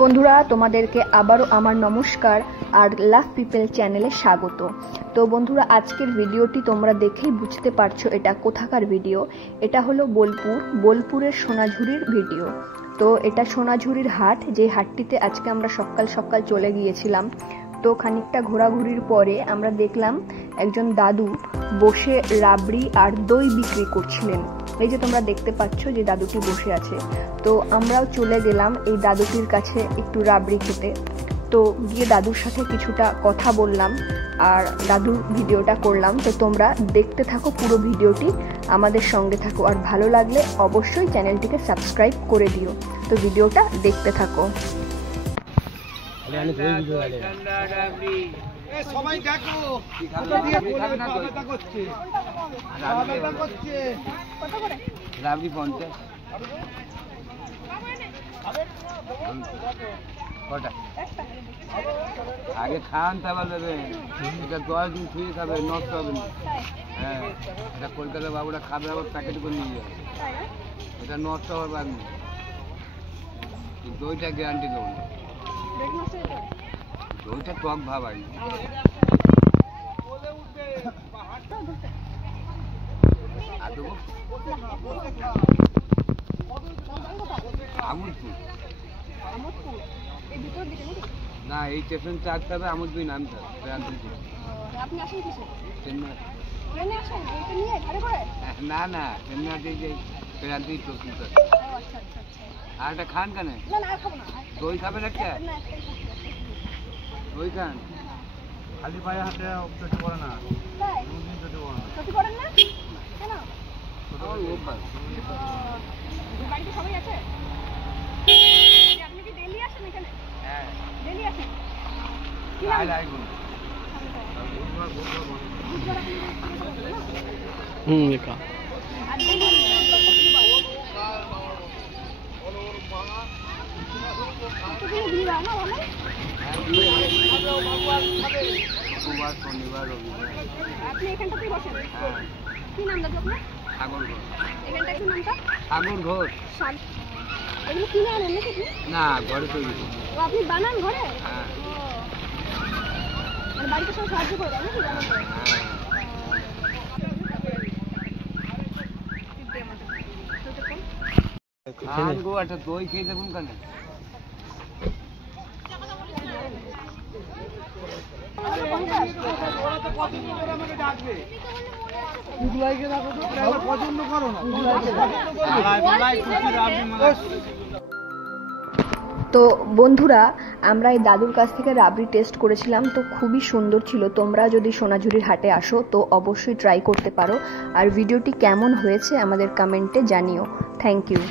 বন্ধুরা তোমাদেরকে আবারও আমার নমস্কার আর লাভ পিপল চ্যানেলে স্বাগত। তো বন্ধুরা আজকের ভিডিওটি তোমরা দেখেই বুঝতে পারছো এটা কোথাকার ভিডিও। এটা হলো বোলপুরের সোনাঝুরির ভিডিও। তো এটা সোনাঝুরির হাট, যে হাটটিতে আজকে আমরা সকাল সকাল চলে গিয়েছিলাম। তো খানিকটা ঘোরাঘুরির পরে আমরা দেখলাম একজন দাদু বসে রাবড়ি আর দই বিক্রি করছিলেন। এই যে তোমরা দেখতে পাচ্ছ যে দাদুটি বসে আছে। তো আমরাও চলে গেলাম এই দাদুটির কাছে একটু রাবড়ি খেতে। তো গিয়ে দাদুর সাথে কিছুটা কথা বললাম আর দাদুর ভিডিওটা করলাম। তো তোমরা দেখতে থাকো পুরো ভিডিওটি, আমাদের সঙ্গে থাকো, আর ভালো লাগলে অবশ্যই চ্যানেলটিকে সাবস্ক্রাইব করে দিও। তো ভিডিওটা দেখতে থাকো। সবাই দেখো রাবড়ি 50 কটা আগে খান তারপর দেবেন। এটা 10 দিন ছুঁয়ে খাবে, নষ্ট হবে না। হ্যাঁ, এটা কলকাতা বাবুরা খাবে, আবার প্যাকেট করে নিয়ে যাবে। এটা নষ্ট হওয়ার পারবে না। দইটা গ্যারান্টি দেবো না। দইটা টক ভাব আই না, এই স্টেশন চারতে হবে, আমোদপুর নামতে হবে। না না, ট্রেনে যে প্রান্তি চলতে। আর একটা খান কেন? দই খাবেন একটা? দই খান। খালি পায়ে হাতে পেটে পড়ে না। শনিবার রবিবার আপনি এখানটাতেই বসেন? হ্যাঁ। কি নাম দাদু আপনার? সাগর ঘোষ। এখানটা কি নামটা? সাগর ঘোষ। এগুলো কিনে আনেন নাকি আপনি? না, ঘরে তৈরি করি। ও আপনি বানান ঘরে? হ্যাঁ। মানে বাড়িতে সব সাহায্য করে দেন নাকি? হ্যাঁ। গো একটা দই খেয়ে দেখুন কেন? তো বন্ধুরা আমরা এই দাদুর কাছ থেকে রাবড়ি টেস্ট করেছিলাম, তো খুবই সুন্দর ছিল। তোমরা যদি সোনাঝুরির হাটে আসো তো অবশ্যই ট্রাই করতে পারো। আর ভিডিওটি কেমন হয়েছে আমাদের কমেন্টে জানিও। Thank you.